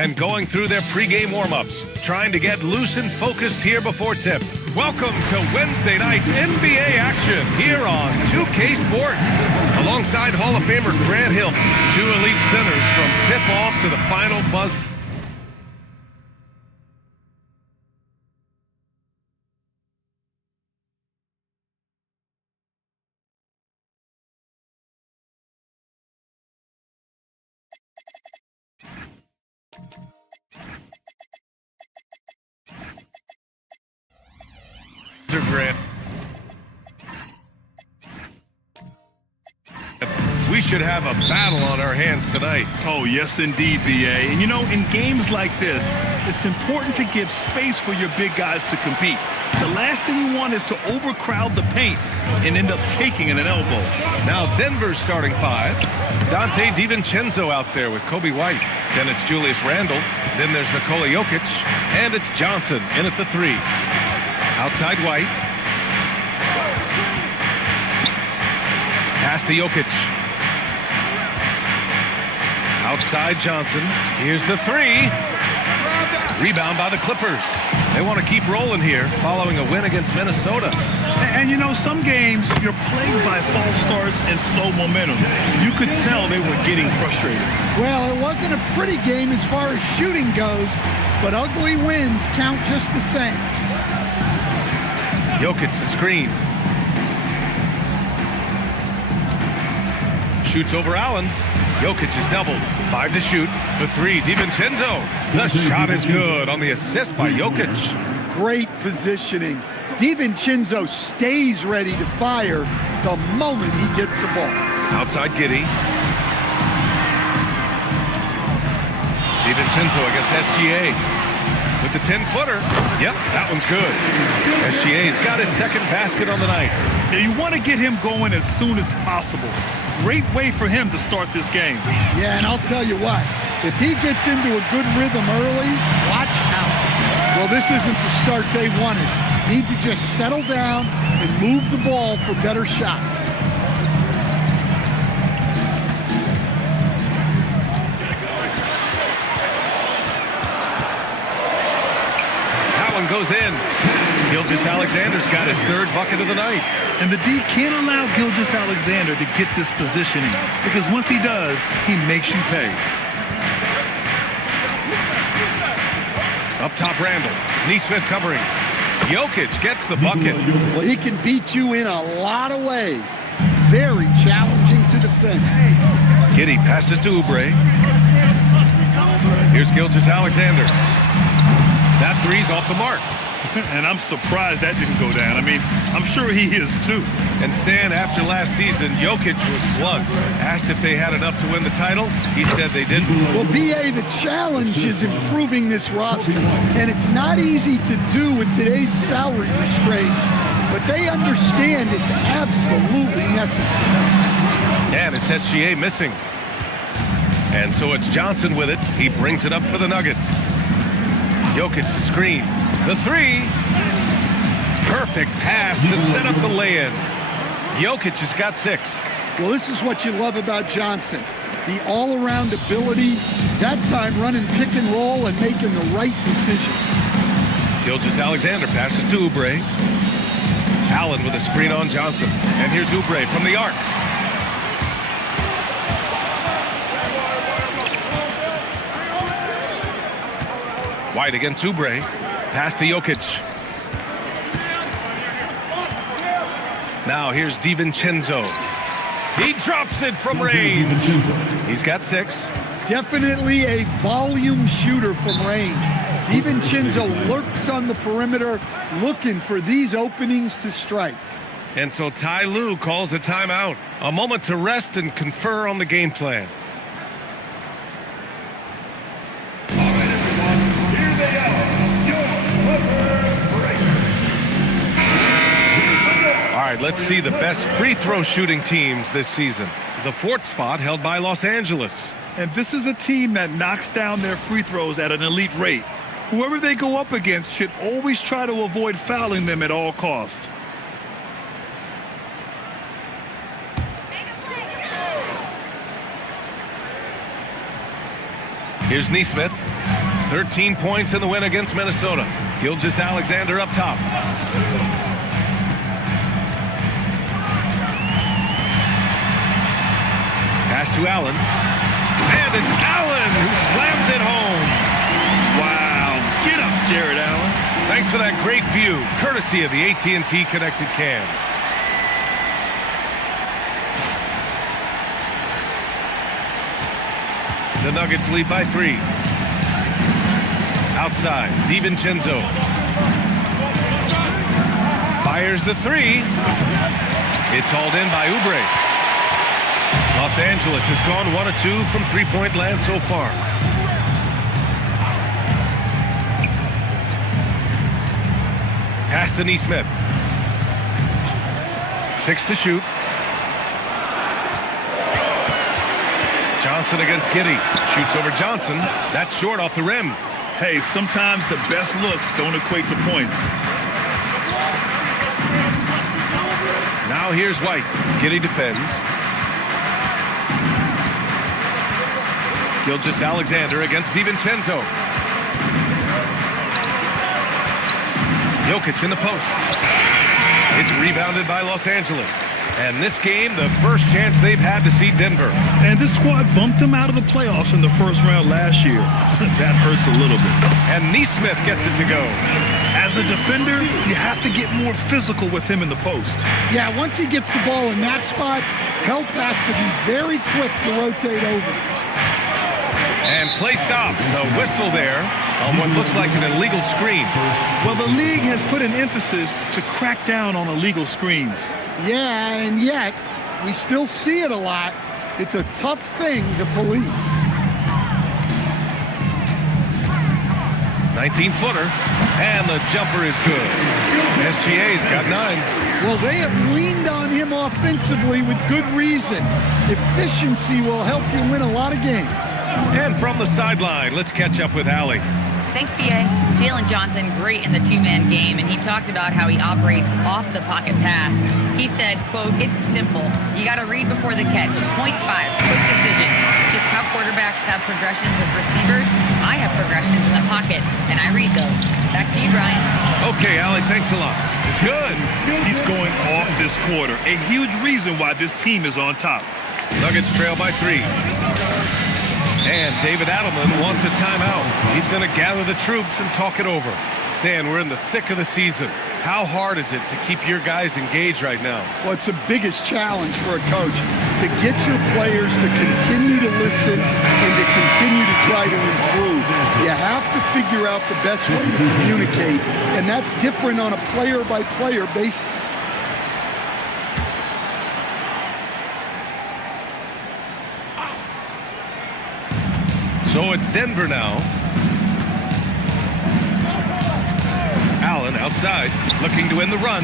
and going through their pregame warm-ups, trying to get loose and focused here before tip. Welcome to Wednesday night's NBA action here on 2K Sports. Alongside Hall of Famer Grant Hill, two elite centers from tip-off to the final buzz. Grant. We should have a battle on our hands tonight. Oh, yes, indeed, B.A. And, you know, in games like this, it's important to give space for your big guys to compete. The last thing you want is to overcrowd the paint and end up taking an elbow. Now Denver's starting five. Dante DiVincenzo out there with Kobe White. Then it's Julius Randle. Then there's Nikola Jokic. And it's Johnson in at the three. Outside White. Pass to Jokic. Outside Johnson. Here's the three. Rebound by the Clippers. They want to keep rolling here following a win against Minnesota. And you know, some games you're plagued by false starts and slow momentum. You could tell they were getting frustrated. Well, it wasn't a pretty game as far as shooting goes, but ugly wins count just the same. Jokic the screen. Shoots over Allen. Jokic is doubled. 5 to shoot. The three, DiVincenzo. The shot is good on the assist by Jokic. Great positioning. DiVincenzo stays ready to fire the moment he gets the ball. Outside Giddey. DiVincenzo against SGA. With the 10-footer. Yep, that one's good. SGA's got his second basket on the night. Yeah, you want to get him going as soon as possible. Great way for him to start this game. Yeah, and I'll tell you what, if he gets into a good rhythm early, watch out. Well, this isn't the start they wanted. Need to just settle down and move the ball for better shots. Goes in. Gilgeous-Alexander's got his third bucket of the night. And the D can't allow Gilgeous-Alexander to get this positioning, because once he does, he makes you pay. Up top, Randle. Neesmith covering. Jokic gets the bucket. Well, he can beat you in a lot of ways. Very challenging to defend. Giddey passes to Oubre. Here's Gilgeous-Alexander. That three's off the mark. And I'm surprised that didn't go down. I mean, I'm sure he is too. And Stan, after last season, Jokic was plugged. Asked if they had enough to win the title. He said they didn't. Well, B.A., the challenge is improving this roster. And it's not easy to do with today's salary restraints. But they understand it's absolutely necessary. And it's SGA missing. And so it's Johnson with it. He brings it up for the Nuggets. Jokic the screen. The three. Perfect pass to set up the lay-in. Jokic has got 6. Well, this is what you love about Johnson. The all-around ability, that time running pick and roll and making the right decision. Gilgeous-Alexander passes to Oubre. Allen with a screen on Johnson. And here's Oubre from the arc. White against Oubre. Pass to Jokic. Now here's DiVincenzo. He drops it from range. He's got 6. Definitely a volume shooter from range. DiVincenzo lurks on the perimeter looking for these openings to strike. And so Ty Lue calls a timeout. A moment to rest and confer on the game plan. All right, let's see the best free throw shooting teams this season. The 4th spot held by Los Angeles. And this is a team that knocks down their free throws at an elite rate. Whoever they go up against should always try to avoid fouling them at all costs. Here's Neesmith. 13 points in the win against Minnesota. Gilgeous-Alexander up top. Pass to Allen. And it's Allen who slams it home. Wow. Get up, Jared Allen. Thanks for that great view, courtesy of the AT&T Connected Cam. The Nuggets lead by 3. Outside, DiVincenzo. Fires the 3. It's hauled in by Oubre. Los Angeles has gone 1 of 2 from three-point land so far. Pass to Neesmith. 6 to shoot. Johnson against Giddey. Shoots over Johnson. That's short off the rim. Hey, sometimes the best looks don't equate to points. Now here's White. Giddey defends. Gilgeous-Alexander against DiVincenzo. Jokic in the post. It's rebounded by Los Angeles. And this game, the first chance they've had to see Denver. And this squad bumped them out of the playoffs in the first round last year. That hurts a little bit. And Neesmith gets it to go. As a defender, you have to get more physical with him in the post. Yeah, once he gets the ball in that spot, help has to be very quick to rotate over. And play stops. A whistle there on what looks like an illegal screen. Well, the league has put an emphasis to crack down on illegal screens. Yeah, and yet, we still see it a lot. It's a tough thing to police. 19-footer, and the jumper is good. SGA's got 9. Well, they have leaned on him offensively with good reason. Efficiency will help you win a lot of games. And from the sideline, let's catch up with Allie. Thanks, BA. Jalen Johnson, great in the two-man game, and he talked about how he operates off the pocket pass. He said, quote, "It's simple. You got to read before the catch. Point 5, quick decisions. Just how quarterbacks have progressions with receivers, I have progressions in the pocket, and I read those." Back to you, Brian. Okay, Allie, thanks a lot. It's good. He's going off this quarter. A huge reason why this team is on top. Nuggets trail by 3. And David Adelman wants a timeout. He's going to gather the troops and talk it over. Stan, we're in the thick of the season. How hard is it to keep your guys engaged right now? Well, it's the biggest challenge for a coach, to get your players to continue to listen and to continue to try to improve. You have to figure out the best way to communicate, and that's different on a player-by-player basis. So it's Denver now. Allen outside, looking to win the run.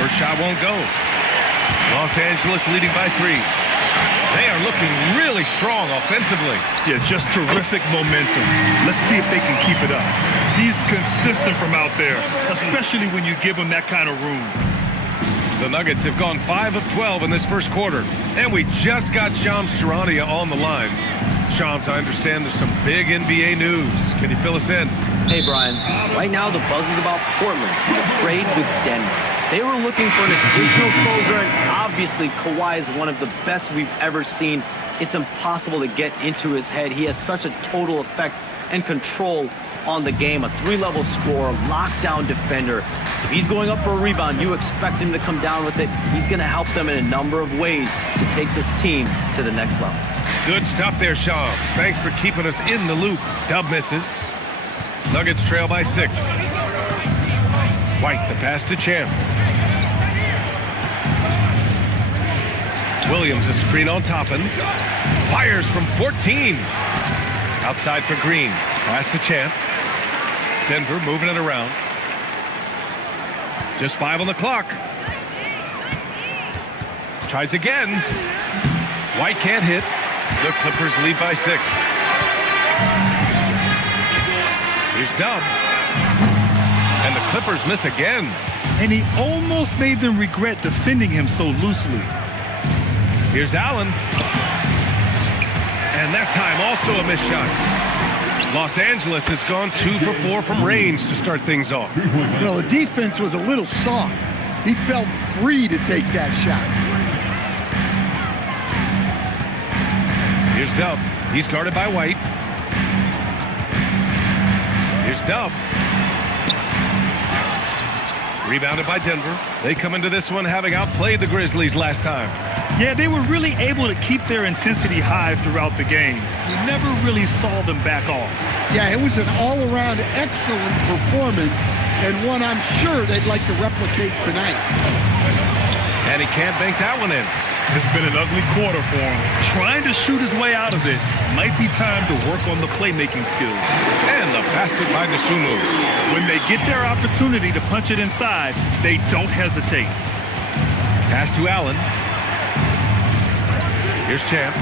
First shot won't go. Los Angeles leading by 3. They are looking really strong offensively. Yeah, just terrific momentum. Let's see if they can keep it up. He's consistent from out there, especially when you give him that kind of room. The Nuggets have gone 5 of 12 in this first quarter. And we just got Shams Charania on the line. Shams, I understand there's some big NBA news. Can you fill us in? Hey, Brian. Right now, the buzz is about Portland, the trade with Denver. They were looking for an additional closer, and obviously Kawhi is one of the best we've ever seen. It's impossible to get into his head. He has such a total effect and control on the game. A 3-level scorer, lockdown defender. If he's going up for a rebound, you expect him to come down with it. He's going to help them in a number of ways to take this team to the next level. Good stuff there, Shams. Thanks for keeping us in the loop. Dub misses. Nuggets trail by 6. White, the pass to Champ. Williams, a screen on Toppin. Fires from 14. Outside for Green. Pass to Champ. Denver moving it around. Just 5 on the clock. Tries again. White can't hit. The Clippers lead by 6. Here's Dub. And the Clippers miss again. And he almost made them regret defending him so loosely. Here's Allen. And that time also a missed shot. Los Angeles has gone 2 for 4 from range to start things off. Well, the defense was a little soft. He felt free to take that shot. Here's Dub. He's guarded by White. Here's Dub. Rebounded by Denver. They come into this one having outplayed the Grizzlies last time. Yeah, they were really able to keep their intensity high throughout the game. We never really saw them back off. Yeah, it was an all-around excellent performance, and one I'm sure they'd like to replicate tonight. And he can't bank that one in. It's been an ugly quarter for him. Trying to shoot his way out of it. Might be time to work on the playmaking skills. And the basket by Nasumu. When they get their opportunity to punch it inside, they don't hesitate. Pass to Allen. Here's Champ.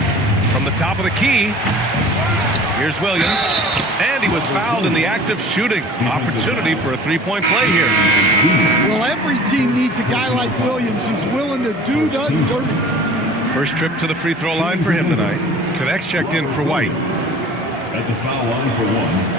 From the top of the key. Here's Williams. And he was fouled in the act of shooting. Opportunity for a three-point play here. Well, every team needs a guy like Williams who's willing to do the dirty. First trip to the free throw line for him tonight. Connects checked in for White. At the foul line for one.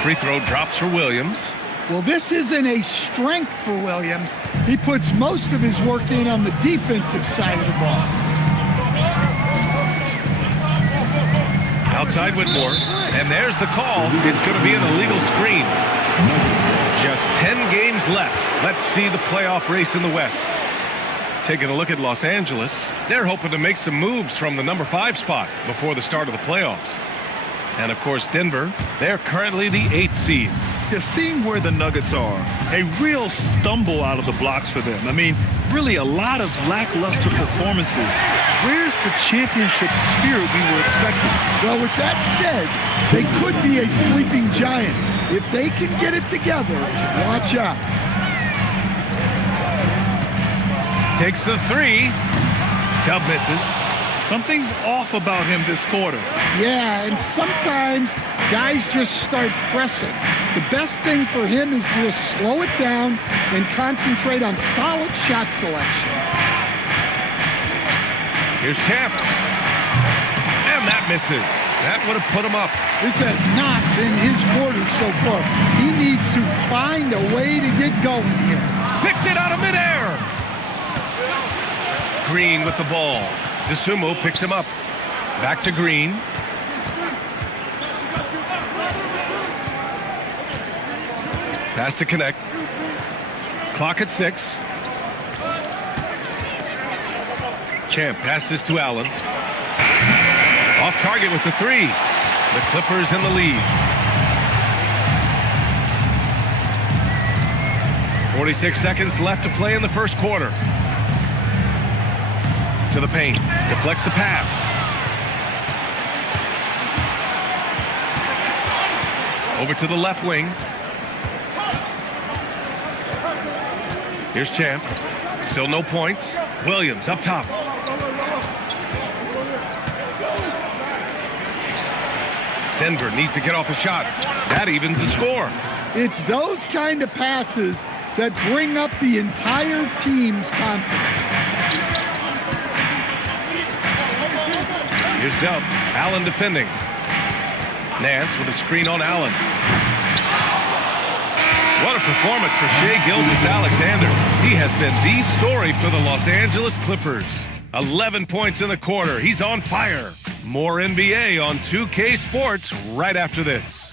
Free throw drops for Williams. Well, this isn't a strength for Williams. He puts most of his work in on the defensive side of the ball. Outside Whitmore. And there's the call. It's going to be an illegal screen. Just 10 games left. Let's see the playoff race in the West. Taking a look at Los Angeles, they're hoping to make some moves from the number 5 spot before the start of the playoffs. And, of course, Denver, they're currently the 8th seed. You're seeing where the Nuggets are. A real stumble out of the blocks for them. I mean, really a lot of lackluster performances. Where's the championship spirit we were expecting? Well, with that said, they could be a sleeping giant. If they can get it together, watch out. Takes the 3. Dub misses. Something's off about him this quarter. Yeah, and sometimes guys just start pressing. The best thing for him is to just slow it down and concentrate on solid shot selection. Here's Champ. And that misses. That would have put him up. This has not been his quarter so far. He needs to find a way to get going here. Picked it out of midair. Green with the ball. DeSumo picks him up. Back to Green. Pass to Connect. Clock at 6. Champ passes to Allen. Off target with the 3. The Clippers in the lead. 46 seconds left to play in the first quarter. To the paint. Deflects the pass. Over to the left wing. Here's Champ. Still no points. Williams up top. Denver needs to get off a shot. That evens the score. It's those kind of passes that bring up the entire team's confidence. Here's Dub. Allen defending. Nance with a screen on Allen. What a performance for Shai Gilgeous-Alexander. He has been the story for the Los Angeles Clippers. 11 points in the quarter. He's on fire. More NBA on 2K Sports right after this.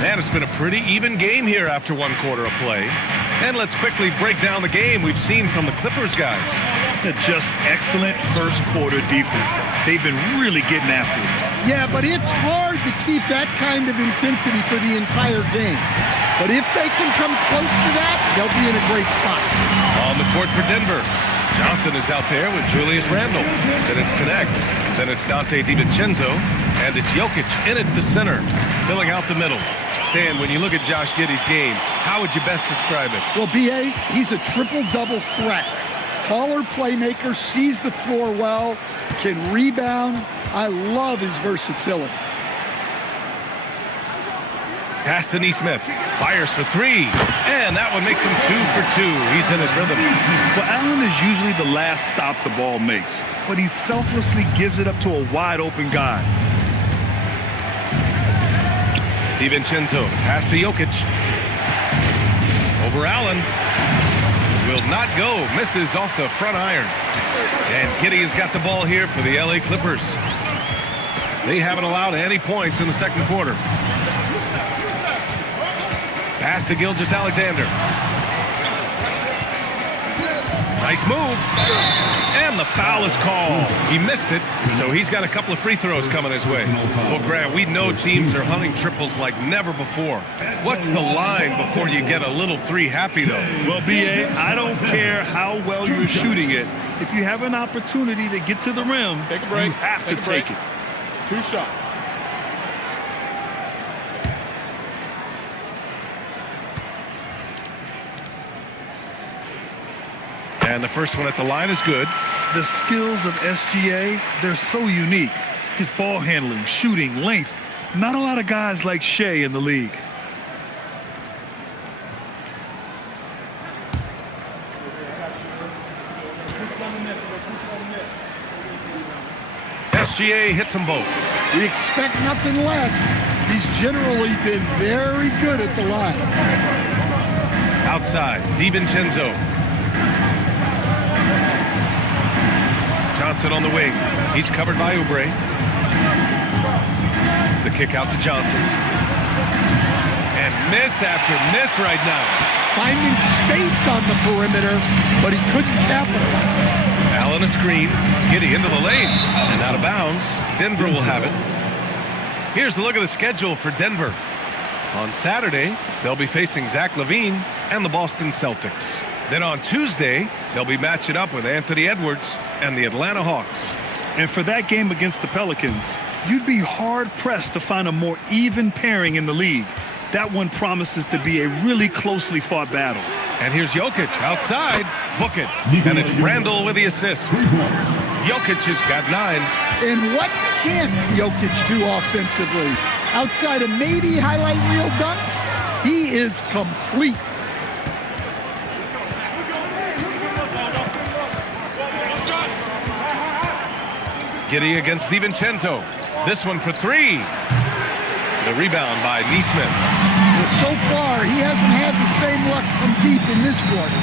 And it's been a pretty even game here after one quarter of play. And let's quickly break down the game we've seen from the Clippers guys. Just excellent first quarter defense. They've been really getting after it. Yeah, but it's hard to keep that kind of intensity for the entire game. But if they can come close to that, they'll be in a great spot. On the court for Denver. Johnson is out there with Julius Randle. Then it's Connect. Then it's Dante DiVincenzo, and it's Jokic in at the center, filling out the middle. Stan, when you look at Josh Giddey's game, how would you best describe it? Well, B.A., he's a triple-double threat. Taller playmaker, sees the floor well, can rebound. I love his versatility. Pass to Neesmith. Fires for three. And that one makes him 2 for 2. He's in his rhythm. Well, Allen is usually the last stop the ball makes, but he selflessly gives it up to a wide-open guy. DiVincenzo. Pass to Jokic. Over Allen. Will not go. Misses off the front iron. And Giddey has got the ball here for the LA Clippers. They haven't allowed any points in the second quarter. Pass to Gilgeous-Alexander. Nice move. And the foul is called. He missed it, so he's got a couple of free throws coming his way. Well, Grant, we know teams are hunting triples like never before. What's the line before you get a little three happy, though? Well, B.A., I don't care how well you're shooting it. If you have an opportunity to get to the rim, Take a break. you have to take it. 2 shots. And the first one at the line is good. The skills of SGA, they're so unique. His ball handling, shooting, length. Not a lot of guys like Shea in the league. SGA hits them both. We expect nothing less. He's generally been very good at the line. Outside, DiVincenzo. Johnson on the wing. He's covered by Oubre. The kick out to Johnson. And miss after miss right now. Finding space on the perimeter, but he couldn't capitalize. Allen a screen. Giddey into the lane. And out of bounds. Denver will have it. Here's a look at the schedule for Denver. On Saturday, they'll be facing Zach LaVine and the Boston Celtics. Then on Tuesday, they'll be matching up with Anthony Edwards and the Atlanta Hawks. And for that game against the Pelicans, you'd be hard-pressed to find a more even pairing in the league. That one promises to be a really closely fought battle. And here's Jokic outside. Book it. And it's Randall with the assist. Jokic has got 9. And what can't Jokic do offensively? Outside of maybe highlight reel dunks, he is complete. Giddey against DiVincenzo. This one for 3. The rebound by Neesmith. Well, so far, he hasn't had the same luck from deep in this quarter.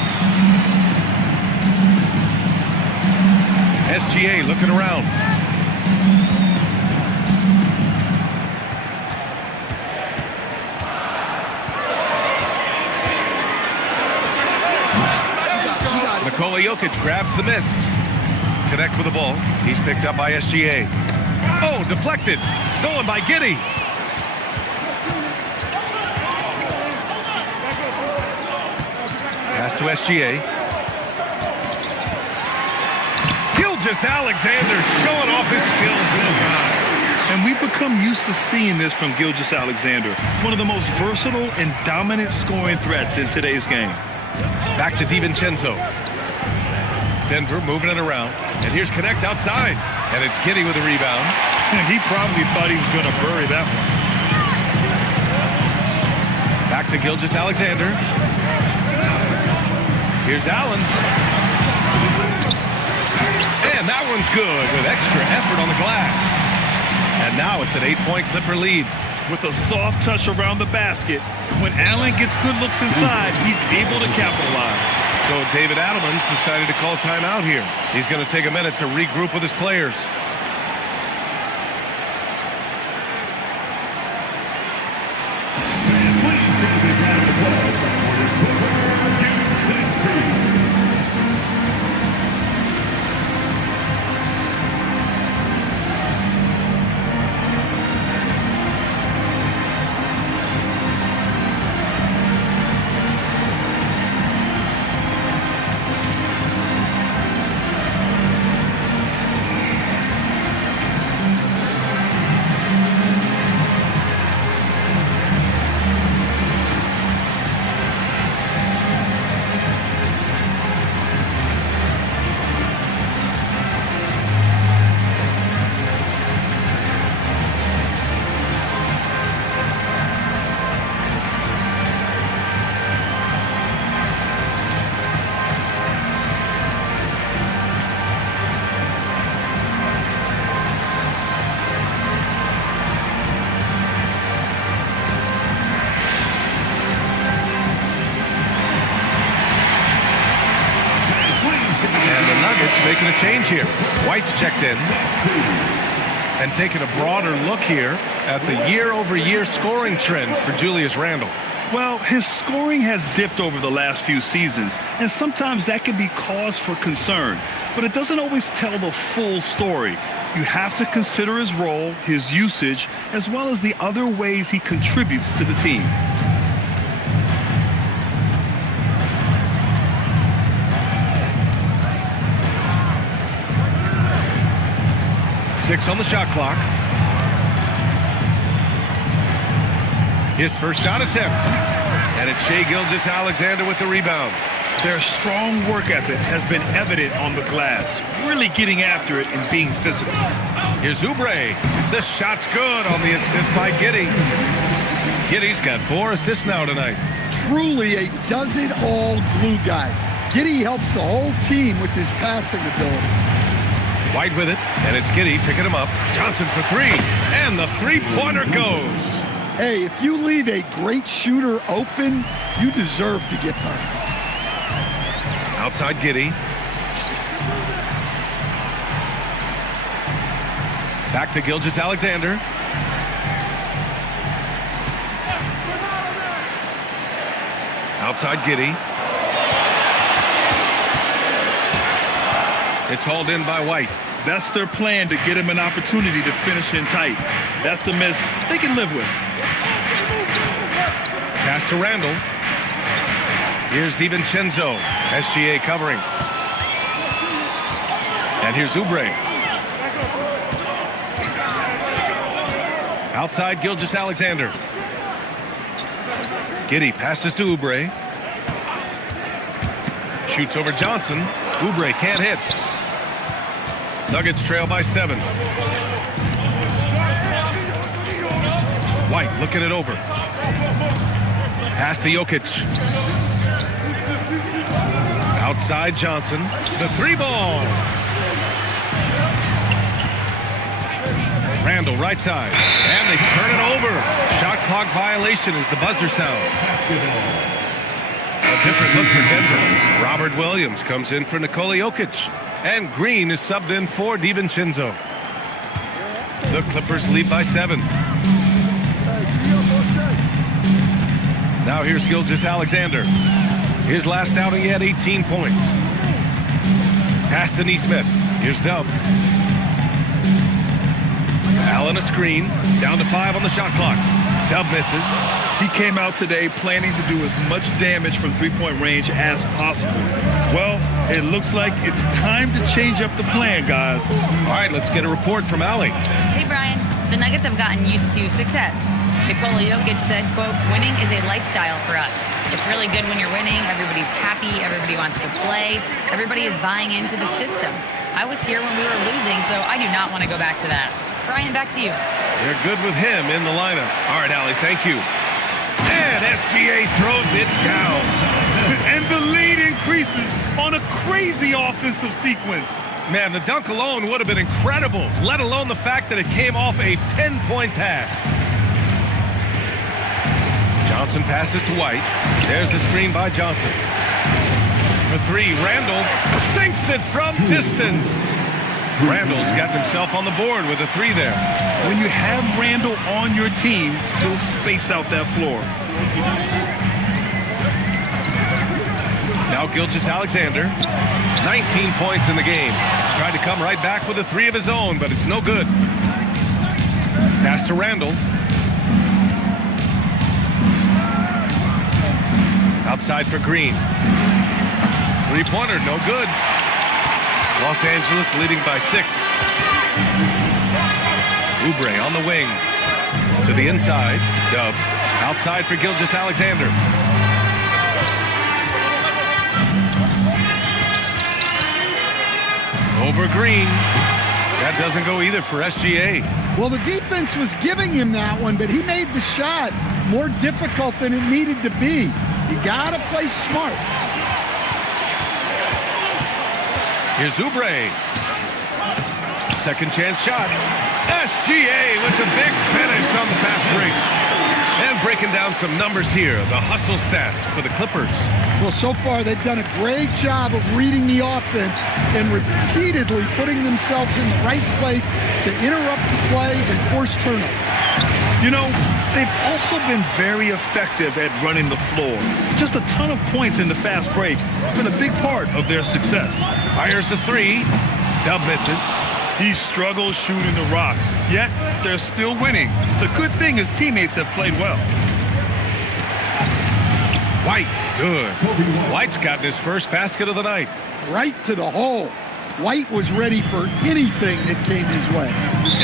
SGA looking around. Nikola Jokic grabs the miss. Connect with the ball. He's picked up by SGA. Oh, deflected. Stolen by Giddey. Pass to SGA. Gilgeous-Alexander showing off his skills inside. And we've become used to seeing this from Gilgeous-Alexander, one of the most versatile and dominant scoring threats in today's game. Back to DiVincenzo. Denver moving it around. And here's Connect outside. And it's Giddey with a rebound. And he probably thought he was going to bury that one. Back to Gilgeous-Alexander. Here's Allen. And that one's good with extra effort on the glass. And now it's an 8-point Clipper lead. With a soft touch around the basket, when Allen gets good looks inside, he's able to capitalize. So David Adelman's decided to call timeout here. He's going to take a minute to regroup with his players. making a change here. White's checked in. And taking a broader look here at the year-over-year scoring trend for Julius Randle. Well, his scoring has dipped over the last few seasons, and sometimes that can be cause for concern. But it doesn't always tell the full story. You have to consider his role, his usage, as well as the other ways he contributes to the team. Six on the shot clock. His first shot attempt. And it's Shai Gilgeous-Alexander with the rebound. Their strong work ethic has been evident on the glass, really getting after it and being physical. Here's Oubre. The shot's good on the assist by Giddey. Giddey's got 4 assists now tonight. Truly a does-it-all glue guy. Giddey helps the whole team with his passing ability. White with it, and it's Giddey picking him up. Johnson for 3, and the three-pointer goes. Hey, if you leave a great shooter open, you deserve to get burned. Outside Giddey. Back to Gilgeous-Alexander. Outside Giddey. It's hauled in by White. That's their plan, to get him an opportunity to finish in tight. That's a miss they can live with. Pass to Randle. Here's DiVincenzo. SGA covering. And here's Oubre. Outside Gilgeous-Alexander. Giddey passes to Oubre. Shoots over Johnson. Oubre can't hit. Nuggets trail by 7. White looking it over. Pass to Jokic. Outside Johnson. The 3-ball. Randle right side. And they turn it over. Shot clock violation as the buzzer sounds. A different look for Denver. Robert Williams comes in for Nikola Jokic. And Green is subbed in for DiVincenzo. The Clippers lead by 7. Now here's Gilgeous-Alexander. His last outing, he had 18 points. Pass to Nesmith. Here's Dub. Allen a screen. Down to 5 on the shot clock. Dub misses. He came out today planning to do as much damage from three-point range as possible. Well, it looks like it's time to change up the plan, guys. All right, let's get a report from Allie. Hey, Brian. The Nuggets have gotten used to success. Nikola Jokic said, quote, "Winning is a lifestyle for us. It's really good when you're winning. Everybody's happy. Everybody wants to play. Everybody is buying into the system. I was here when we were losing, so I do not want to go back to that." Brian, back to you. They're good with him in the lineup. All right, Allie, thank you. And SGA throws it down. And the lead increases on a crazy offensive sequence. Man, the dunk alone would have been incredible, let alone the fact that it came off a pinpoint pass. Johnson passes to White. There's a screen by Johnson. For 3, Randle sinks it from distance. Randle's got himself on the board with a 3 there. When you have Randle on your team, he'll space out that floor. Now Gilgeous-Alexander, 19 points in the game. Tried to come right back with a 3 of his own, but it's no good. Pass to Randle. Outside for Green. 3-pointer, no good. Los Angeles leading by 6. Oubre on the wing. To the inside. Dub. Outside for Gilgeous-Alexander. Over Green. That doesn't go either for SGA. Well, the defense was giving him that one, but he made the shot more difficult than it needed to be. You gotta play smart. Here's Oubre. Second chance shot. SGA with the big finish on the fast break. And breaking down some numbers here. The hustle stats for the Clippers. Well, so far they've done a great job of reading the offense and repeatedly putting themselves in the right place to interrupt the play and force turnovers. You know, they've also been very effective at running the floor. Just a ton of points in the fast break. It's been a big part of their success. Fires the three. Dub misses. He struggles shooting the rock, yet they're still winning. It's a good thing his teammates have played well. White, good. White's gotten his first basket of the night. Right to the hole. White was ready for anything that came his way.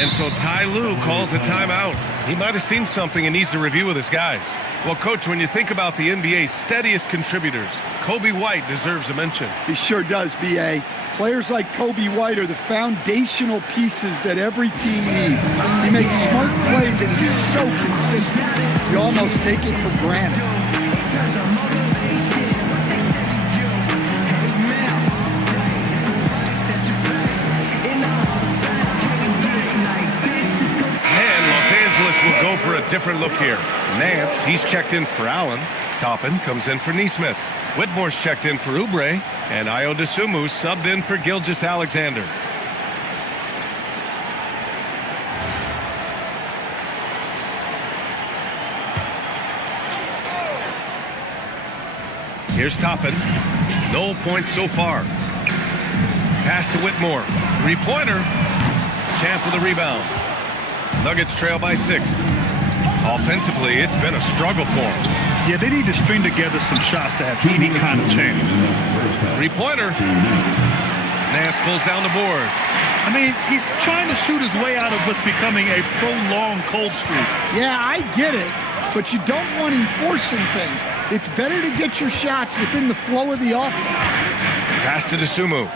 And so Ty Lue calls a timeout. He might have seen something and needs to review with his guys. Well, Coach, when you think about the NBA's steadiest contributors, Kobe White deserves a mention. He sure does, B.A. Players like Kobe White are the foundational pieces that every team needs. He makes smart plays and he's so consistent. You almost take it for granted. Will go for a different look here. Nance, he's checked in for Allen. Toppin comes in for Neesmith. Whitmore's checked in for Oubre. And Ayo Dosunmu subbed in for Gilgeous-Alexander. Here's Toppin. No points so far. Pass to Whitmore. Three-pointer. Champ with a rebound. Nuggets trail by 6. Offensively, it's been a struggle for them. Yeah, they need to string together some shots to have any kind of chance. Three-pointer. Nance pulls down the board. I mean, he's trying to shoot his way out of what's becoming a prolonged cold streak. Yeah, I get it, but you don't want him forcing things. It's better to get your shots within the flow of the offense. Pass to Dosunmu.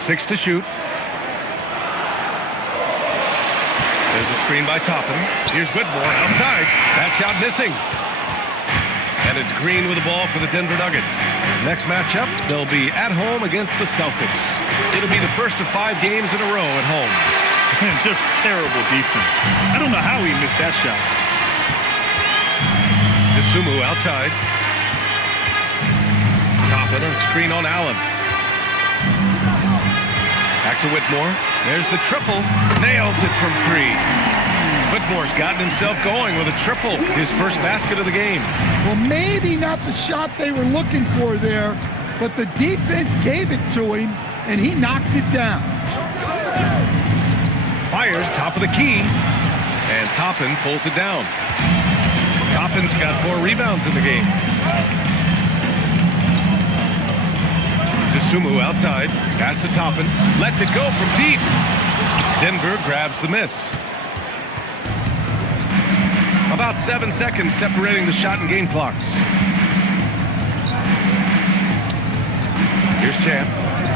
6 to shoot. There's a screen by Toppin. Here's Whitmore outside. That shot missing. And it's Green with the ball for the Denver Nuggets. Next matchup, they'll be at home against the Celtics. It'll be the first of 5 games in a row at home. Just terrible defense. I don't know how he missed that shot. Dosunmu outside. Toppin on screen on Allen. Back to Whitmore. There's the triple. Nails it from 3. Whitmore's gotten himself going with a triple. His first basket of the game. Well, maybe not the shot they were looking for there, but the defense gave it to him, and he knocked it down. Fires top of the key, and Toppin pulls it down. Toppin's got 4 rebounds in the game. Dosunmu outside, pass to Toppin, lets it go from deep. Denver grabs the miss. About 7 seconds separating the shot and game clocks. Here's Champ,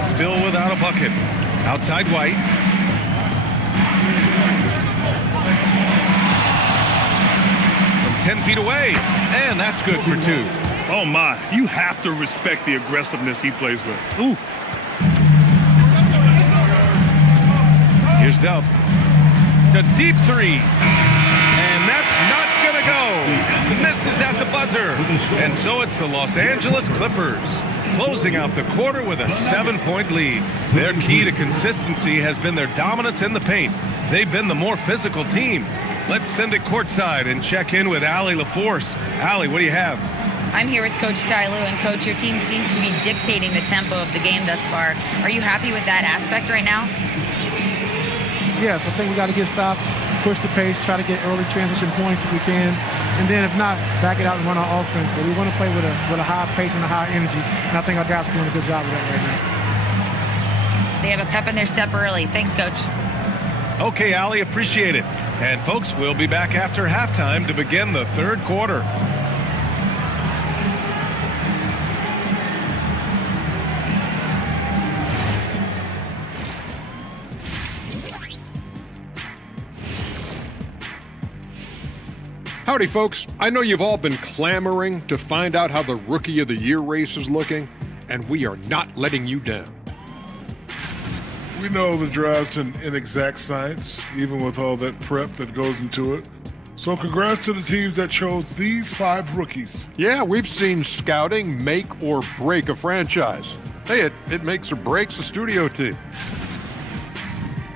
still without a bucket. Outside White. From 10 feet away, and that's good for 2. Oh my, you have to respect the aggressiveness he plays with. Ooh. Here's Dub. A deep 3. And that's not gonna go. Misses at the buzzer. And so it's the Los Angeles Clippers closing out the quarter with a 7-point lead. Their key to consistency has been their dominance in the paint. They've been the more physical team. Let's send it courtside and check in with Allie LaForce. Allie, what do you have? I'm here with Coach Ty Lue, and Coach, your team seems to be dictating the tempo of the game thus far. Are you happy with that aspect right now? Yes, I think we got to get stops, push the pace, try to get early transition points if we can, and then if not, back it out and run our offense. But we want to play with a high pace and a high energy, and I think our guys are doing a good job of that right now. They have a pep in their step early. Thanks, Coach. Okay, Allie, appreciate it. And folks, we'll be back after halftime to begin the third quarter. Howdy, folks. I know you've all been clamoring to find out how the Rookie of the Year race is looking, and we are not letting you down. We know the draft's an inexact science, even with all that prep that goes into it. So congrats to the teams that chose these 5 rookies. Yeah, we've seen scouting make or break a franchise. Hey, it makes or breaks a studio team.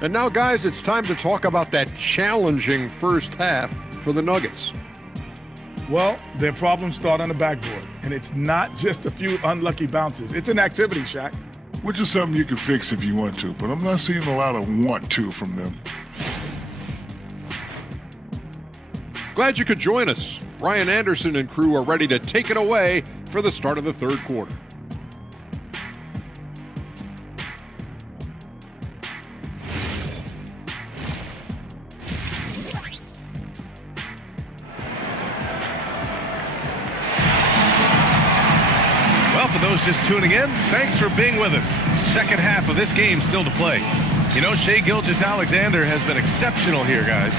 And now, guys, it's time to talk about that challenging first half for the Nuggets. Well, their problems start on the backboard, and it's not just a few unlucky bounces. It's an activity, Shaq. Which is something you can fix if you want to, but I'm not seeing a lot of want to from them. Glad you could join us. Brian Anderson and crew are ready to take it away for the start of the third quarter. Well, for those just tuning in, thanks for being with us. Second half of this game still to play. You know, Shai Gilgeous-Alexander has been exceptional here, guys.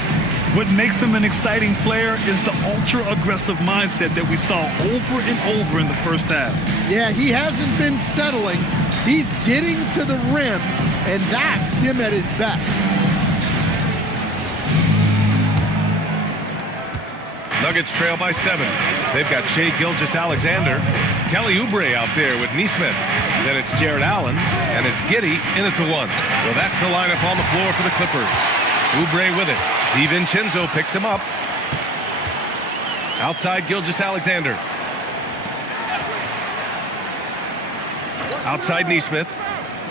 What makes him an exciting player is the ultra-aggressive mindset that we saw over and over in the first half. Yeah, he hasn't been settling. He's getting to the rim, and that's him at his best. Nuggets trail by 7. They've got Shai Gilgeous-Alexander, Kelly Oubre out there with Nesmith. Then it's Jared Allen, and it's Giddey in at the 1. So that's the lineup on the floor for the Clippers. Oubre with it. DiVincenzo picks him up. Outside Gilgeous-Alexander. Outside Nesmith.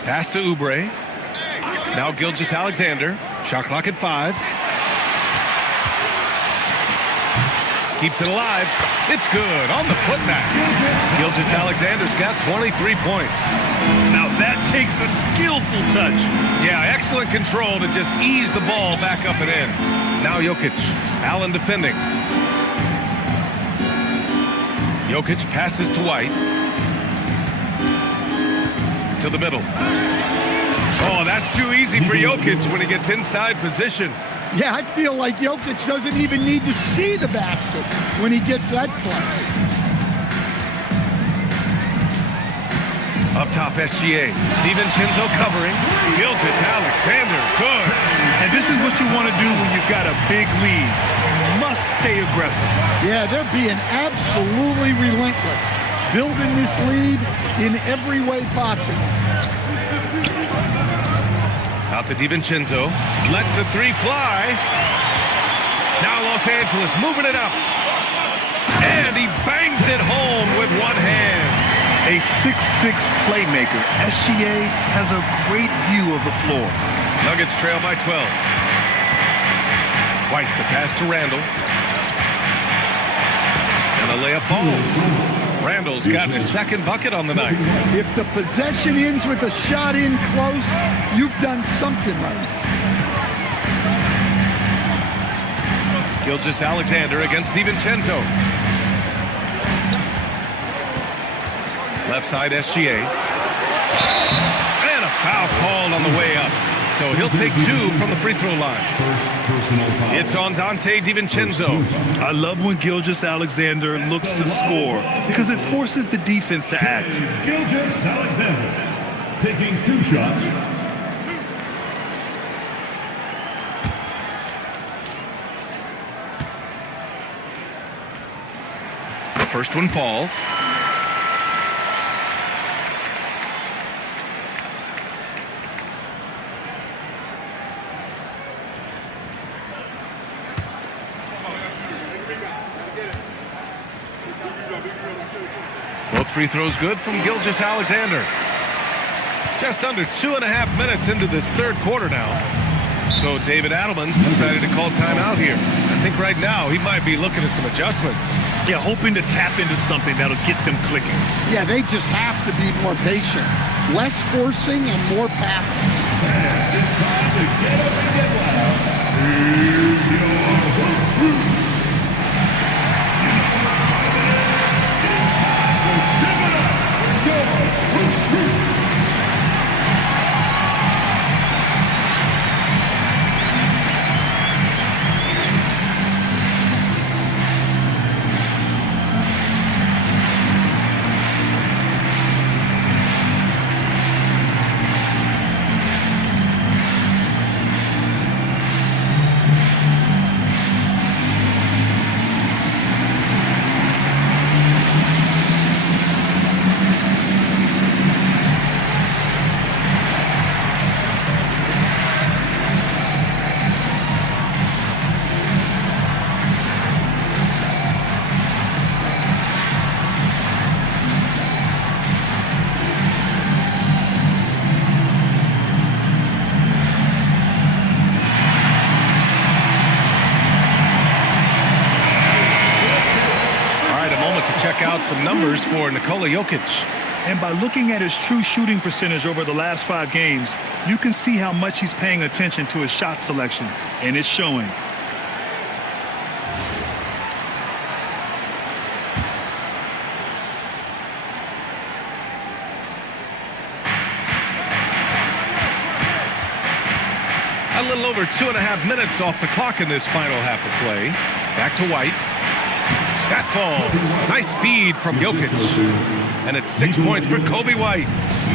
Pass to Oubre. Now Gilgeous-Alexander. Shot clock at 5. Keeps it alive. It's good on the putback. Gilgeous-Alexander's got 23 points. Now that takes a skillful touch. Yeah, excellent control to just ease the ball back up and in. Now Jokic. Allen defending. Jokic passes to White. To the middle. Oh, that's too easy for Jokic when he gets inside position. Yeah, I feel like Jokic doesn't even need to see the basket when he gets that close. Up top, SGA. DiVincenzo covering. Gilgeous-Alexander, good. And this is what you want to do when you've got a big lead. You must stay aggressive. Yeah, they're being absolutely relentless, building this lead in every way possible. Out to DiVincenzo. Lets the 3 fly. Now Los Angeles moving it up. And he bangs it home with one hand. A 6'6" playmaker. SGA has a great view of the floor. Nuggets trail by 12. White, the pass to Randall. And the layup falls. Randall's gotten his second bucket on the night. If the possession ends with a shot in close, you've done something right. Gilgeous-Alexander against DiVincenzo. Left side SGA. And a foul called on the way up. So he'll take 2 from the free throw line. It's on Dante DiVincenzo. I love when Gilgeous-Alexander looks to score because it forces the defense to act. Gilgeous-Alexander taking 2 shots. The first one falls. Both free throws good from Gilgeous-Alexander. Just under 2.5 minutes into this third quarter now. So David Adelman's decided to call timeout here. I think right now he might be looking at some adjustments. Yeah, hoping to tap into something that'll get them clicking. Yeah, they just have to be more patient. Less forcing and more passing. It's time to get up and get loud. Here's your check out some numbers for Nikola Jokic. And by looking at his true shooting percentage over the last 5 games, you can see how much he's paying attention to his shot selection, and it's showing. A little over 2.5 minutes off the clock in this final half of play. Back to White. That falls. Nice feed from Jokic. And it's 6 points for Kobe White.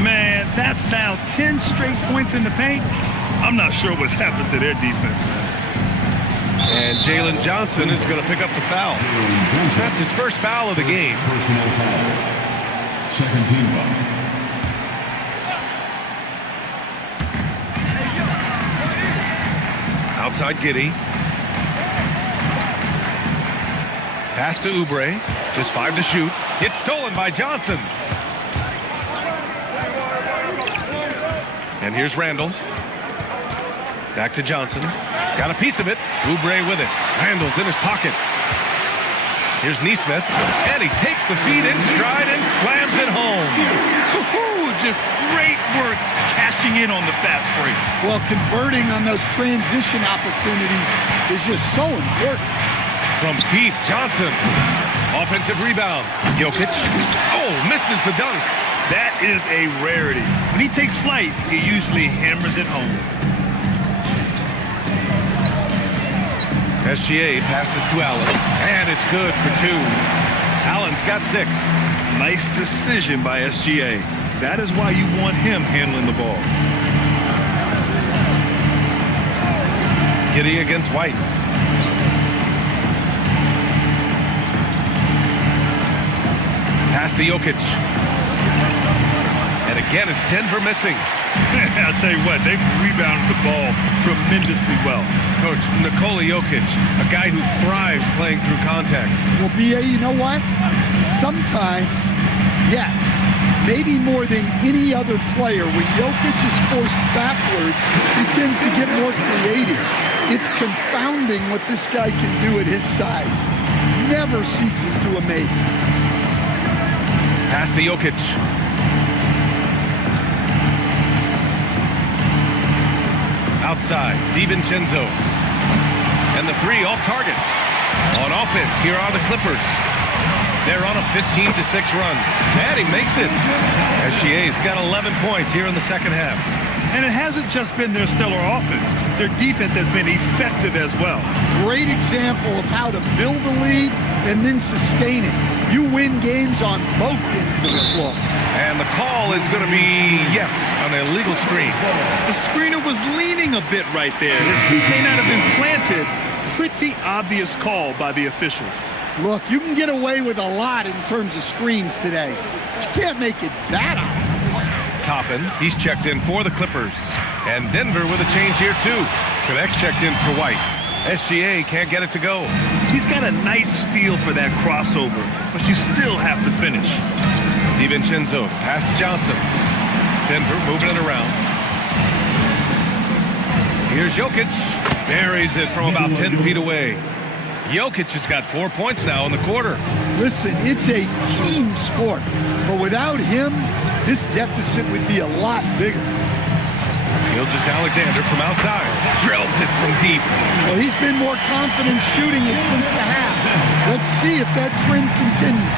Man, that's now 10 straight points in the paint. I'm not sure what's happened to their defense. And Jalen Johnson is going to pick up the foul. That's his first foul of the game. Personal foul. Second team foul. Outside Giddey. Pass to Oubre. Just 5 to shoot. It's stolen by Johnson. And here's Randall. Back to Johnson. Got a piece of it. Oubre with it. Randall's in his pocket. Here's Neesmith. And he takes the feed in stride and slams it home. Just great work cashing in on the fast break. Well, converting on those transition opportunities is just so important. From deep, Johnson. Offensive rebound. Jokic. Oh, misses the dunk. That is a rarity. When he takes flight, he usually hammers it home. SGA passes to Allen. And it's good for 2. Allen's got 6. Nice decision by SGA. That is why you want him handling the ball. Giddey against White. Pass to Jokic. And again, it's Denver missing. I'll tell you what, they've rebounded the ball tremendously well. Coach, Nikola Jokic, a guy who thrives playing through contact. Well, B.A., you know what? Sometimes, yes, maybe more than any other player, when Jokic is forced backwards, he tends to get more creative. It's confounding what this guy can do at his size. Never ceases to amaze. Pass to Jokic. Outside, DiVincenzo. And the 3 off target. On offense, here are the Clippers. They're on a 15-6 run. And he makes it. SGA's got 11 points here in the second half. And it hasn't just been their stellar offense. Their defense has been effective as well. Great example of how to build a lead and then sustain it. You win games on both ends of the floor. And the call is going to be, yes, an illegal screen. The screener was leaning a bit right there. His feet may not have been planted. Pretty obvious call by the officials. Look, you can get away with a lot in terms of screens today. You can't make it that obvious. Toppin, he's checked in for the Clippers. And Denver with a change here, too. Connects checked in for White. SGA can't get it to go. He's got a nice feel for that crossover, but you still have to finish. DiVincenzo, pass to Johnson. Denver moving it around. Here's Jokic. Buries it from about 10 feet away. Jokic has got 4 points now in the quarter. Listen, it's a team sport, but without him, this deficit would be a lot bigger. Gilgeous-Alexander from outside. Drills it from deep. Well, he's been more confident shooting it since the half. Let's see if that trend continues.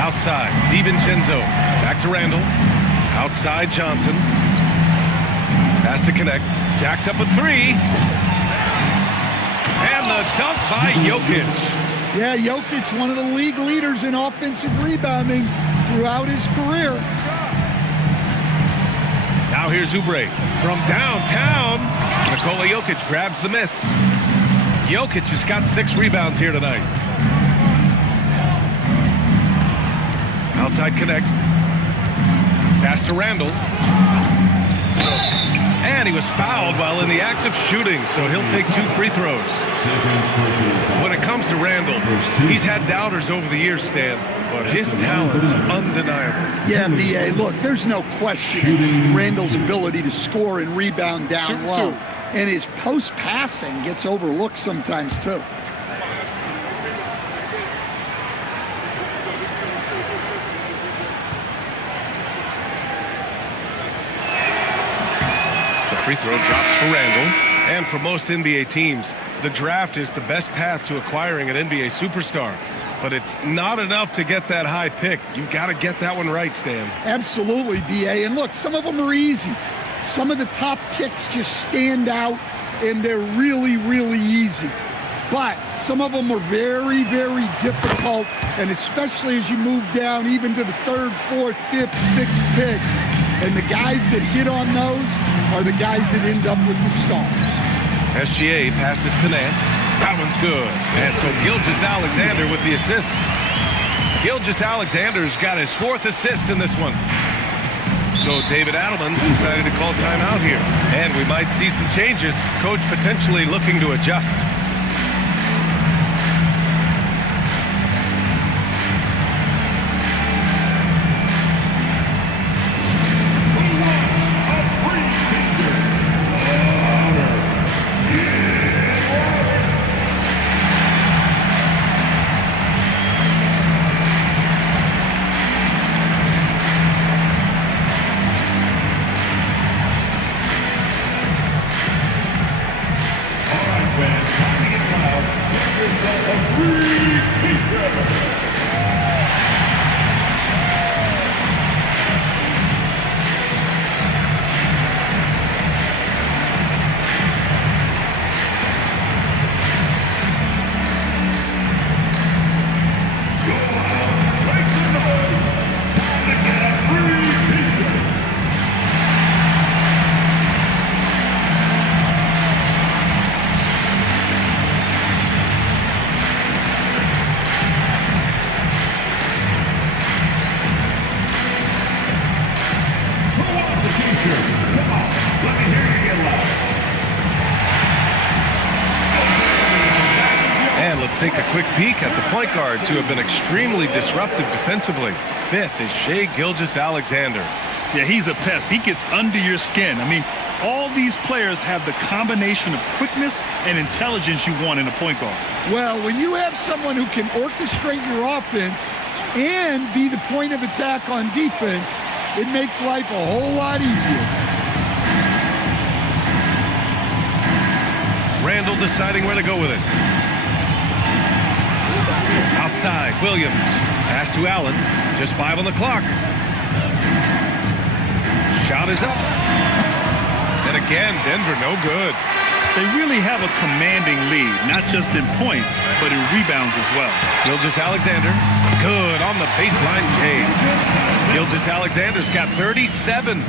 Outside, DiVincenzo. Back to Randall. Outside, Johnson. Pass to connect. Jacks up a 3. And the dunk by Jokic. Yeah, Jokic, one of the league leaders in offensive rebounding throughout his career. Now here's Oubre from downtown. Nikola Jokic grabs the miss. Jokic has got 6 rebounds here tonight. Outside connect. Pass to Randall. And he was fouled while in the act of shooting, so he'll take 2 free throws. When it comes to Randall, he's had doubters over the years, Stan, but his talent's undeniable. Yeah, B.A., look, there's no question Randall's ability to score and rebound down low. And his post-passing gets overlooked sometimes, too. Free throw drops for Randall. And for most NBA teams, the draft is the best path to acquiring an NBA superstar. But it's not enough to get that high pick. You've got to get that one right, Stan. Absolutely, B.A. And look, some of them are easy. Some of the top picks just stand out, and they're really, really easy. But some of them are very, very difficult, and especially as you move down even to the third, fourth, fifth, sixth picks. And the guys that hit on those are the guys that end up with the stars. SGA passes to Nance. That one's good. And so Gilgeous-Alexander with the assist. Gilgeous-Alexander's got his 4th assist in this one. So David Adelman's decided to call timeout here. And we might see some changes. Coach potentially looking to adjust. Take a quick peek at the point guards who have been extremely disruptive defensively. 5th is Shai Gilgeous-Alexander. Yeah, he's a pest. He gets under your skin. I mean, all these players have the combination of quickness and intelligence you want in a point guard. Well, when you have someone who can orchestrate your offense and be the point of attack on defense, it makes life a whole lot easier. Randall deciding where to go with it. Outside, Williams. Pass to Allen. Just 5 on the clock. Shot is up. And again, Denver no good. They really have a commanding lead, not just in points, but in rebounds as well. Gilgeous-Alexander. Good on the baseline J. Gilgeous-Alexander's got 37.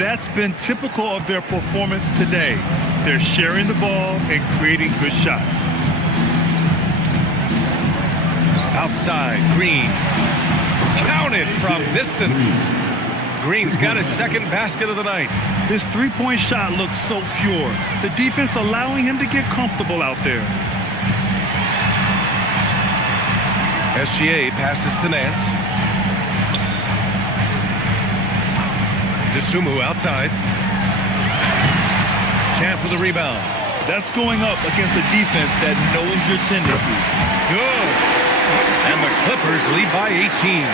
That's been typical of their performance today. They're sharing the ball and creating good shots. Outside, Green. Counted from distance. Green's got his 2nd basket of the night. This three-point shot looks so pure. The defense allowing him to get comfortable out there. SGA passes to Nance. Dosunmu outside. Champ with the rebound. That's going up against a defense that knows your tendencies. Good. And the Clippers lead by 18.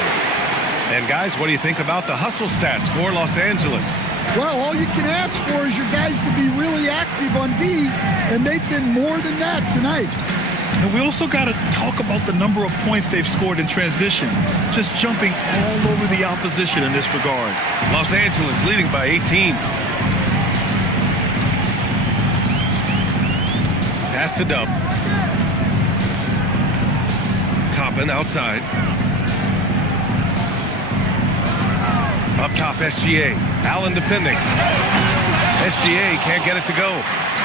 And guys, what do you think about the hustle stats for Los Angeles? Well, all you can ask for is your guys to be really active on D, and they've been more than that tonight. And we also got to talk about the number of points they've scored in transition, just jumping all over the opposition in this regard. Los Angeles leading by 18. Pass to Dub. Toppin outside. Up top, SGA. Allen defending. SGA can't get it to go.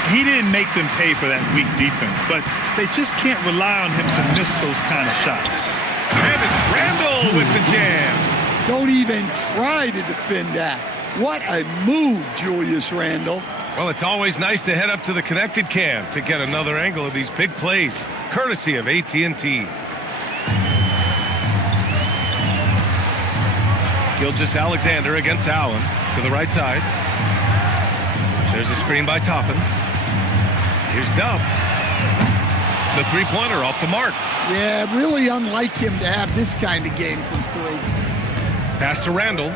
He didn't make them pay for that weak defense, but they just can't rely on him to miss those kind of shots. And it's Randall with the jam. Don't even try to defend that. What a move, Julius Randle. Well, it's always nice to head up to the connected cam to get another angle of these big plays, courtesy of AT&T. Gilgeous-Alexander against Allen to the right side. There's a screen by Toppin. Here's Dub. The three-pointer off the mark. Yeah, really unlike him to have this kind of game from 3. Pass to Randall.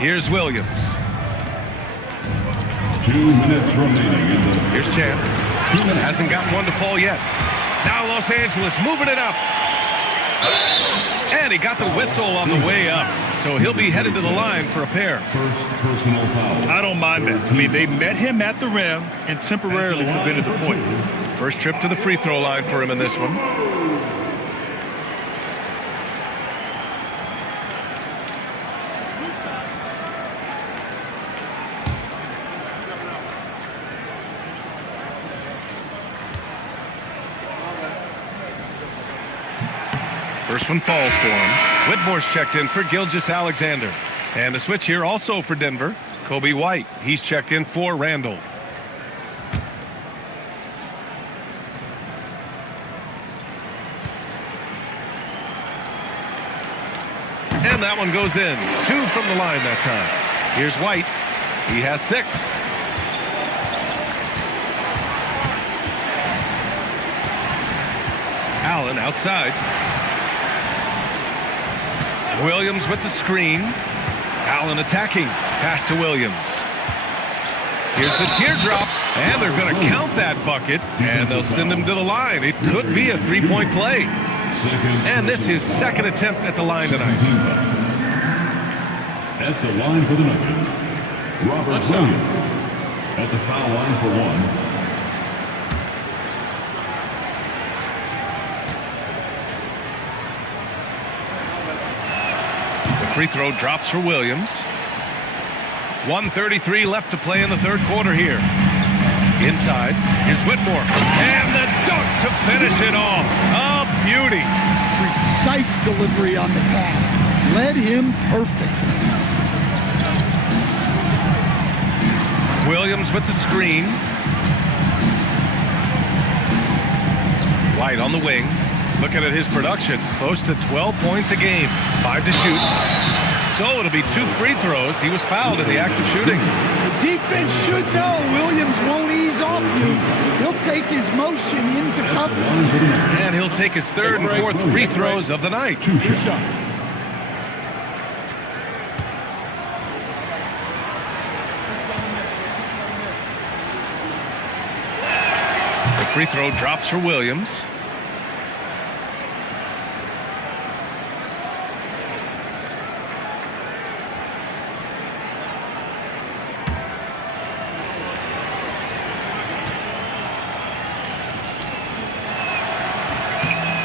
Here's Williams. 2 minutes remaining in the Here's Chan. Hasn't gotten one to fall yet. Now Los Angeles moving it up. And he got the whistle on the way up. So he'll be headed to the line for a pair. first personal foul. I don't mind that. I mean, they met him at the rim and temporarily prevented the points. First trip to the free throw line for him in this one. First one falls for him. Whitmore's checked in for Gilgeous-Alexander. And a switch here also for Denver. Kobe White. He's checked in for Randall. And that one goes in. 2 from the line that time. Here's White. He has 6. Allen outside. Williams with the screen. Allen attacking. Pass to Williams. Here's the teardrop. And they're going to count that bucket. And they'll send him to the line. It could be a 3-point play. And this is second attempt at the line tonight. At the line for the Nuggets, Robert Williams. At the foul line for 1. Free throw drops for Williams. 1:33 left to play in the third quarter here. Inside, here's Whitmore. And the dunk to finish it off. A beauty. Precise delivery on the pass. Led him perfect. Williams with the screen. White on the wing. Looking at his production, close to 12 points a game. 5 to shoot. So it'll be 2 free throws. He was fouled in the act of shooting. The defense should know Williams won't ease off you. He'll take his motion into cover. And he'll take his 3rd and 4th free throws of the night. The free throw drops for Williams.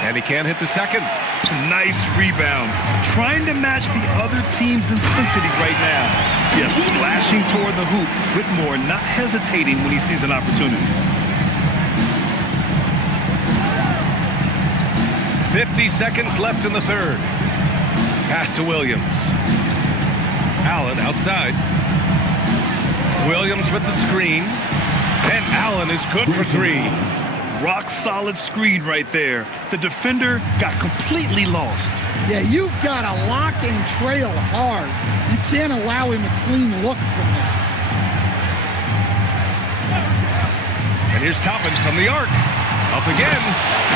And he can't hit the second. Nice rebound. Trying to match the other team's intensity right now. Yes, slashing toward the hoop. Whitmore not hesitating when he sees an opportunity. 50 seconds left in the third. Pass to Williams. Allen outside. Williams with the screen. And Allen is good for 3. Rock solid screen right there. The defender got completely lost. Yeah, you've got to lock and trail hard. You can't allow him a clean look from that. And here's Toppin from the arc. Up again.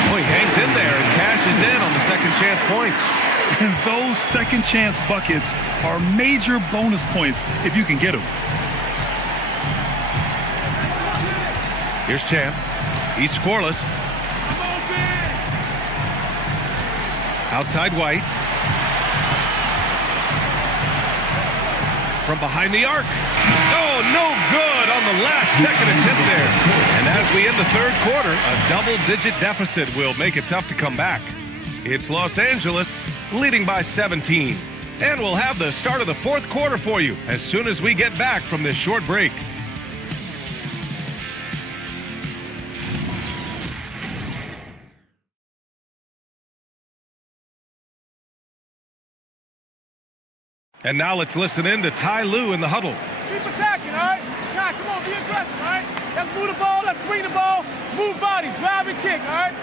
Oh, he hangs in there and cashes in on the second chance points. And those second chance buckets are major bonus points if you can get them. Here's Champ. He's scoreless. Outside White. From behind the arc. Oh, no good on the last second attempt there. And as we end the third quarter, a double-digit deficit will make it tough to come back. It's Los Angeles leading by 17. And we'll have the start of the fourth quarter for you as soon as we get back from this short break. And now let's listen in to Ty Lue in the huddle. Keep attacking, all right? Nah, come on, be aggressive, all right? Let's move the ball, let's swing the ball, move body, drive and kick, all right?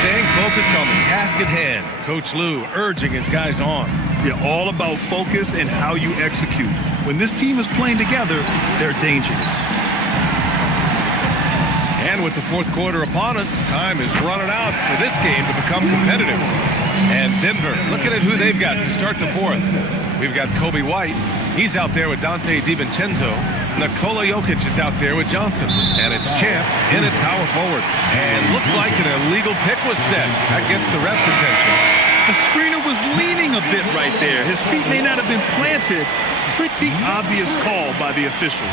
Staying focused on the task at hand. Coach Lue urging his guys on. They're all about focus and how you execute. When this team is playing together, they're dangerous. And with the fourth quarter upon us, time is running out for this game to become competitive. And Denver, looking at who they've got to start the fourth. We've got Kobe White, He's out there with Dante DiVincenzo. Nikola Jokic is out there with Johnson. And it's Champ in at power forward. And looks like an illegal pick was set. That gets the ref's attention. The screener was leaning a bit right there. His feet may not have been planted. Pretty obvious call by the officials.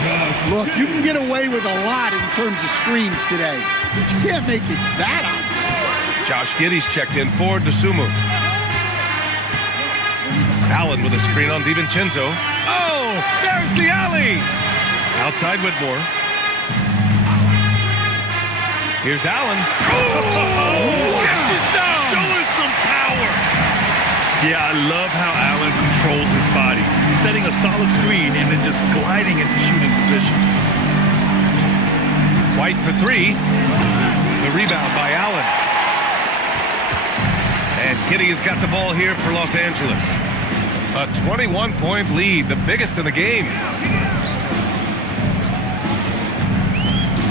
Look, you can get away with a lot in terms of screens today, but you can't make it that obvious. Josh Giddey's checked in for DeSumo. Allen with a screen on DiVincenzo. Oh, there's the alley. Outside Whitmore. Here's Allen. Oh, showing some power. Yeah, I love how Allen controls his body, setting a solid screen and then just gliding into shooting position. White for three. The rebound by Allen. And Giddey has got the ball here for Los Angeles. A 21-point lead, the biggest in the game.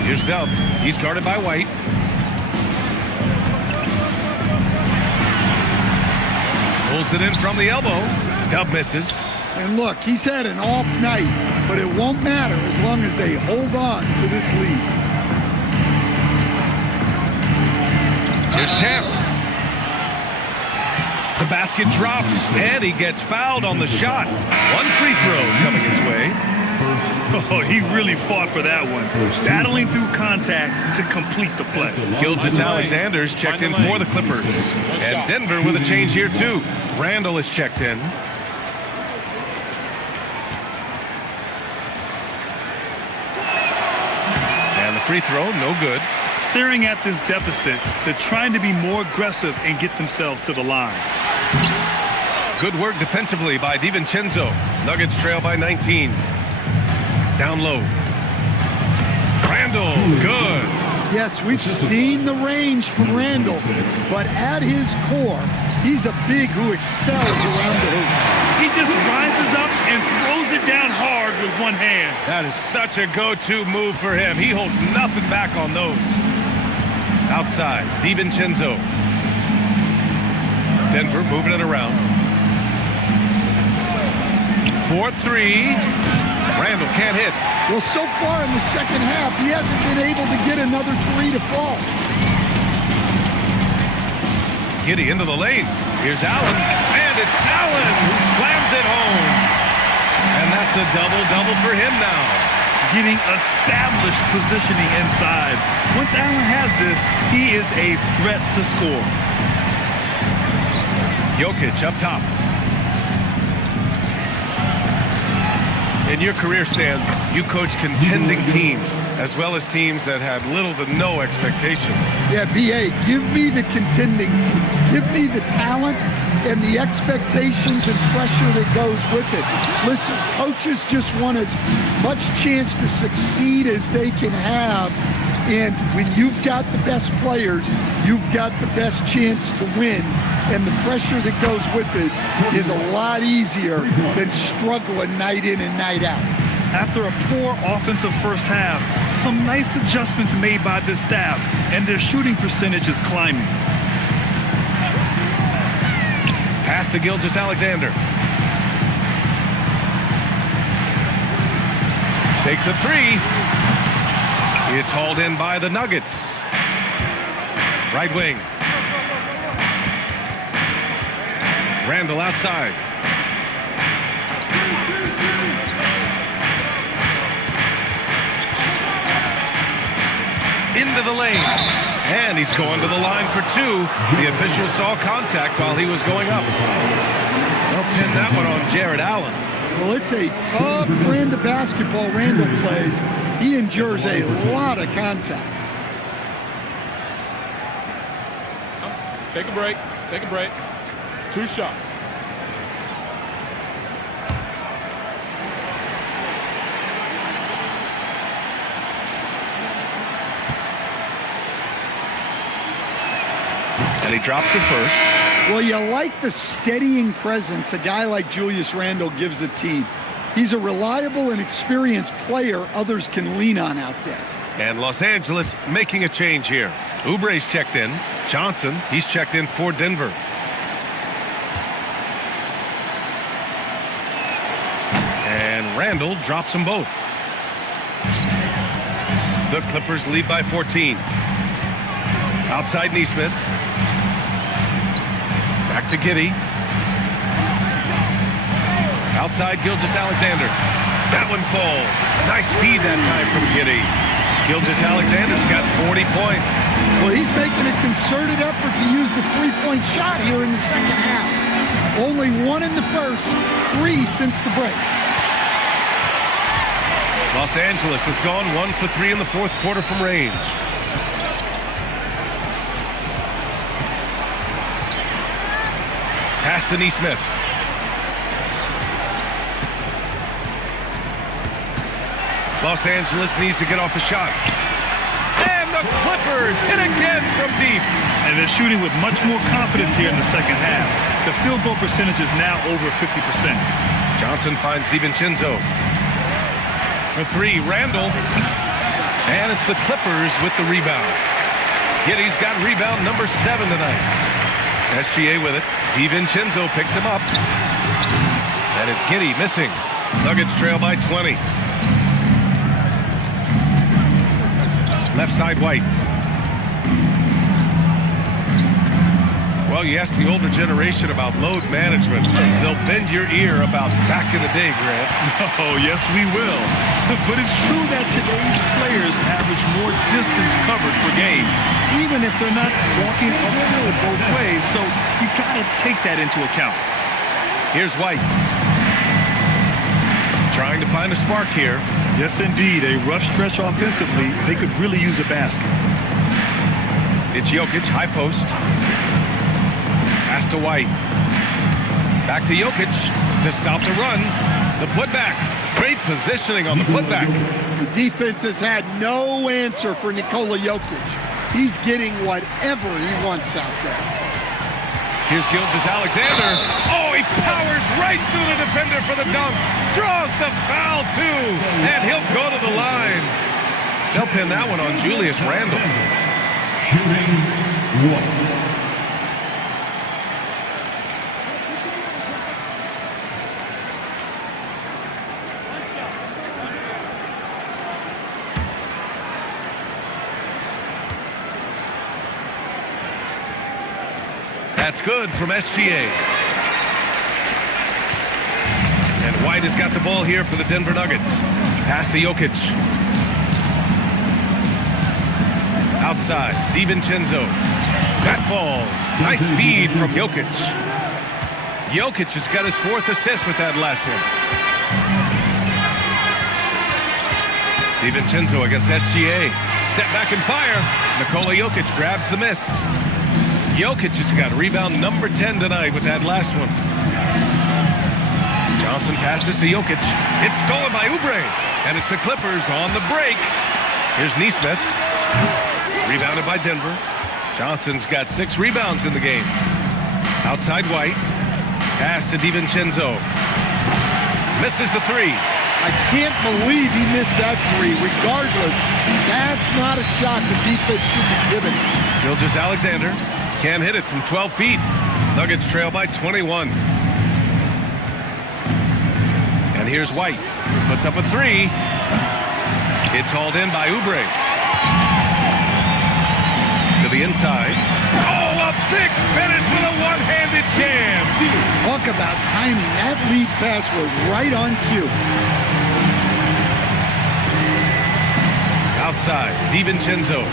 Here's Dub. He's guarded by White. Pulls it in from the elbow. Dub misses. And look, he's had an off night, but it won't matter as long as they hold on to this lead. Here's Champ. The basket drops, and he gets fouled on the shot. One free throw coming his way. Oh, he really fought for that one. Battling through contact to complete the play. Gilgeous-Alexander's checked in for the Clippers. And Denver with a change here, too. Randall is checked in. And the free throw, no good. Staring at this deficit, they're trying to be more aggressive and get themselves to the line. Good work defensively by DiVincenzo. Nuggets trail by 19. Down low. Randall, good. Yes, we've seen the range from Randall, but at his core, he's a big who excels around the hoop. He just rises up and throws it down hard with one hand. That is such a go-to move for him. He holds nothing back on those. Outside, DiVincenzo. Denver moving it around. 4-3. Randall can't hit. Well, so far in the second half, he hasn't been able to get another three to fall. Giddey into the lane. Here's Allen. And it's Allen who slams it home. And that's a double-double for him now. Getting established positioning inside. Once Allen has this, he is a threat to score. Jokic up top. In your career, Stan, you coach contending teams as well as teams that had little to no expectations. Yeah, B.A., give me the contending teams. Give me the talent and the expectations and pressure that goes with it. Listen, coaches just want as much chance to succeed as they can have. And when you've got the best players, you've got the best chance to win. And the pressure that goes with it is a lot easier than struggling night in and night out. After a poor offensive first half, some nice adjustments made by this staff, and their shooting percentage is climbing. Pass to Gilgeous-Alexander. Takes a three. It's hauled in by the Nuggets. Right wing. Randall outside. Into the lane. And he's going to the line for two. The official saw contact while he was going up. They'll pin that one on Jared Allen. Well, it's a tough brand of basketball Randall plays. He endures a lot of contact. Take a break. Take a break. 2 shots. And he drops it first. Well, you like the steadying presence a guy like Julius Randle gives a team. He's a reliable and experienced player others can lean on out there. And Los Angeles making a change here. Oubre's checked in. Johnson, he's checked in for Denver. Randall drops them both. The Clippers lead by 14. Outside Neesmith. Back to Giddey. Outside Gilgeous-Alexander. That one falls. Nice feed that time from Giddey. Gilgeous-Alexander's got 40 points. Well, he's making a concerted effort to use the three-point shot here in the second half. Only one in the first, 3 since the break. Los Angeles has gone 1 for 3 in the fourth quarter from range. Pass to Neesmith. Los Angeles needs to get off a shot. And the Clippers hit again from deep. And they're shooting with much more confidence here in the second half. The field goal percentage is now over 50%. Johnson finds DiVincenzo. For 3, Randall. And it's the Clippers with the rebound. Giddey's got rebound number 7 tonight. SGA with it. DiVincenzo picks him up. And it's Giddey missing. Nuggets trail by 20. Left side White. Well, you ask the older generation about load management. They'll bend your ear about back in the day, Grant. Oh, yes, we will. But it's true that today's players average more distance covered per game, even if they're not walking uphill both ways. So you got to take that into account. Here's White. Trying to find a spark here. Yes, indeed. A rough stretch offensively. They could really use a basket. It's Jokic, high post. Pass to White. Back to Jokic to stop the run. The putback. Great positioning on the putback. The defense has had no answer for Nikola Jokic. He's getting whatever he wants out there. Here's Gilgeous-Alexander. Oh, he powers right through the defender for the dunk. Draws the foul, too. And he'll go to the line. They'll pin that one on Julius Randle. Shooting 1. That's good from SGA. And White has got the ball here for the Denver Nuggets. Pass to Jokic. Outside, DiVincenzo. That falls. Nice feed from Jokic. Jokic has got his 4th assist with that last one. DiVincenzo against SGA. Step back and fire. Nikola Jokic grabs the miss. Jokic has got rebound number 10 tonight with that last one. Johnson passes to Jokic. It's stolen by Oubre. And it's the Clippers on the break. Here's Neesmith. Rebounded by Denver. Johnson's got 6 rebounds in the game. Outside White. Pass to DiVincenzo. Misses the 3. I can't believe he missed that 3. Regardless, that's not a shot the defense should be giving. Gilgeous-Alexander can't hit it from 12 feet. Nuggets trail by 21. And here's White. Puts up a 3. It's hauled in by Oubre. To the inside. Oh, a big finish with a one-handed jam. Talk about timing. That lead pass was right on cue. Outside, DiVincenzo.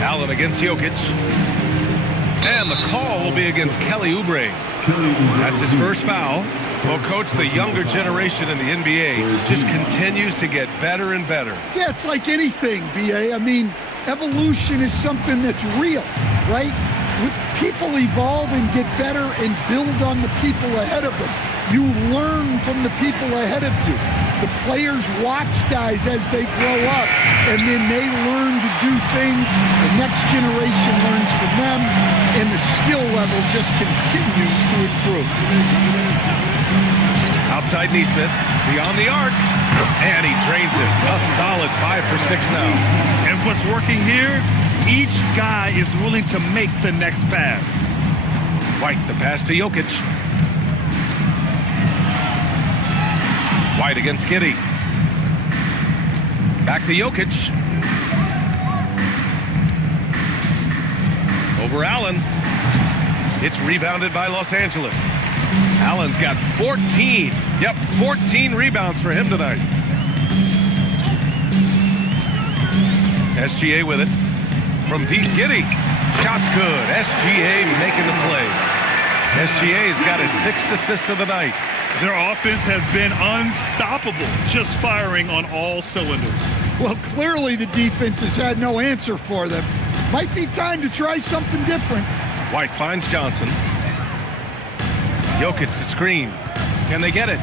Allen against Jokic. And the call will be against Kelly Oubre. That's his first foul. Well, Coach, the younger generation in the NBA just continues to get better and better. Yeah, it's like anything, B.A. I mean, evolution is something that's real, right? People evolve and get better and build on the people ahead of them. You learn from the people ahead of you. The players watch guys as they grow up, and then they learn to do things. The next generation learns from them, and the skill level just continues to improve. Outside Neesmith, beyond the arc, and he drains it. A solid 5 for 6 now. And what's working here? Each guy is willing to make the next pass. White, the pass to Jokic. White against Giddey. Back to Jokic. Over Allen. It's rebounded by Los Angeles. Allen's got 14. Yep, 14 rebounds for him tonight. SGA with it. From deep, Giddey. Shot's good. SGA making the play. SGA's got his 6th assist of the night. Their offense has been unstoppable, just firing on all cylinders. Well, clearly the defense has had no answer for them. Might be time to try something different. White finds Johnson. Jokic the screen. Can they get it?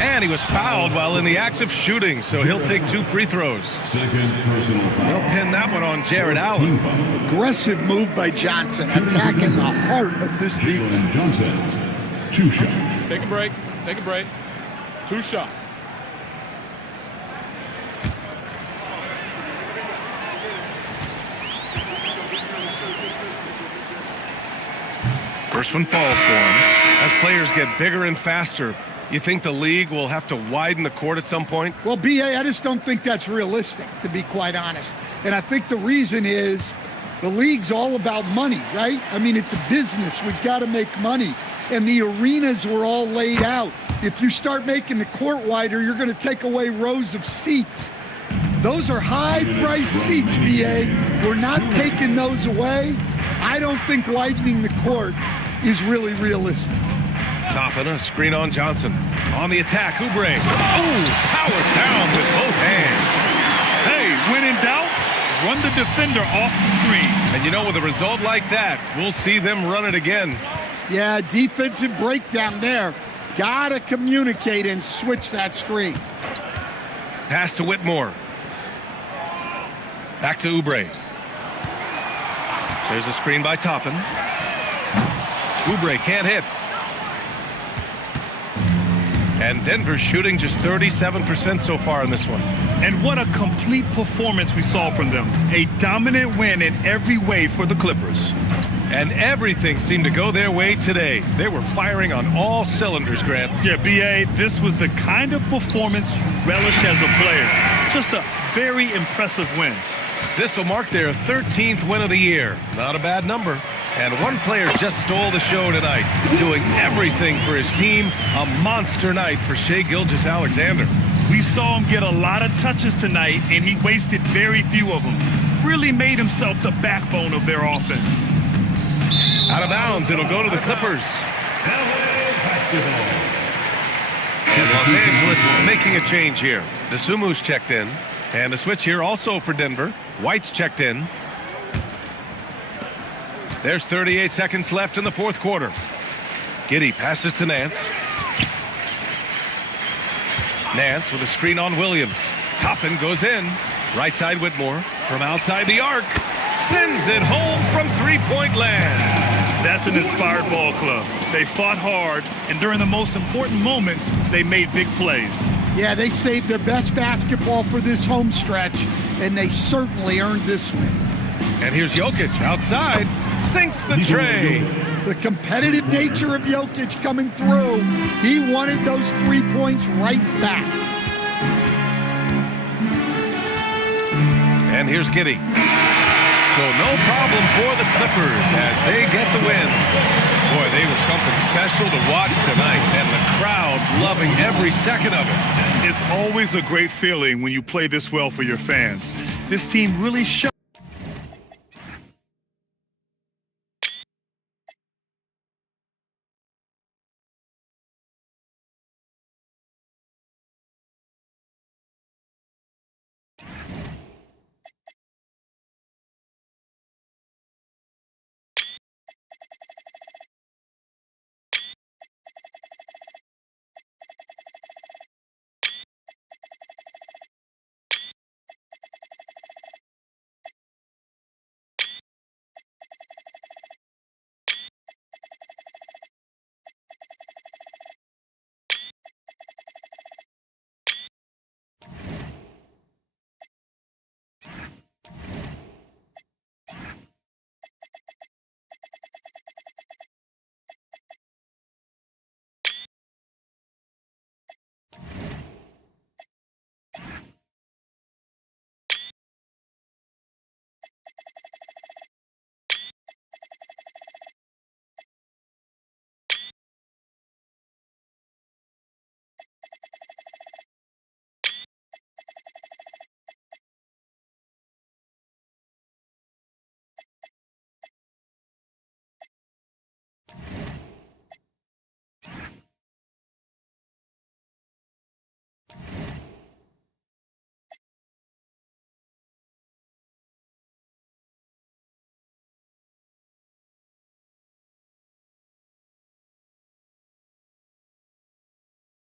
And he was fouled while in the act of shooting, so he'll take 2 free throws. Second personal foul. They'll pin that one on Jared Allen. Aggressive move by Johnson, attacking the heart of this defense. Johnson, 2 shots. Take a break. Take a break. 2 shots. First one falls for him. As players get bigger and faster, you think the league will have to widen the court at some point? Well, B.A., I just don't think that's realistic, to be quite honest. And I think the reason is the league's all about money, right? I mean, it's a business. We've got to make money. And the arenas were all laid out. If you start making the court wider, you're going to take away rows of seats. Those are high-priced seats, B.A. We're not taking those away. I don't think widening the court is really realistic. Toppin, a screen on Johnson. On the attack, Oubre. Oh, powered down with both hands. Hey, when in doubt, run the defender off the screen. And you know, with a result like that, we'll see them run it again. Yeah, defensive breakdown there. Gotta communicate and switch that screen. Pass to Whitmore. Back to Oubre. There's a screen by Toppin. Oubre can't hit. And Denver shooting just 37% so far in this one. And what a complete performance we saw from them. A dominant win in every way for the Clippers. And everything seemed to go their way today. They were firing on all cylinders, Grant. Yeah, B.A., this was the kind of performance you relish as a player. Just a very impressive win. This will mark their 13th win of the year. Not a bad number. And one player just stole the show tonight, doing everything for his team. A monster night for Shai Gilgeous-Alexander. We saw him get a lot of touches tonight, and he wasted very few of them. Really made himself the backbone of their offense. Out of bounds, it'll go to the Clippers. And Los Angeles making a change here. Desumu's checked in. And a switch here also for Denver. White's checked in. There's 38 seconds left in the 4th quarter. Giddey passes to Nance. Nance with a screen on Williams. Toppin goes in. Right side Whitmore. From outside the arc. Sends it home from three-point land. That's an inspired ball club. They fought hard, and during the most important moments, they made big plays. Yeah, they saved their best basketball for this home stretch, and they certainly earned this win. And here's Jokic outside. Sinks the tray. The competitive nature of Jokic coming through. He wanted those 3 points right back. And here's Giddey. So no problem for the Clippers as they get the win. Boy, they were something special to watch tonight, and the crowd loving every second of it. It's always a great feeling when you play this well for your fans. This team really showed.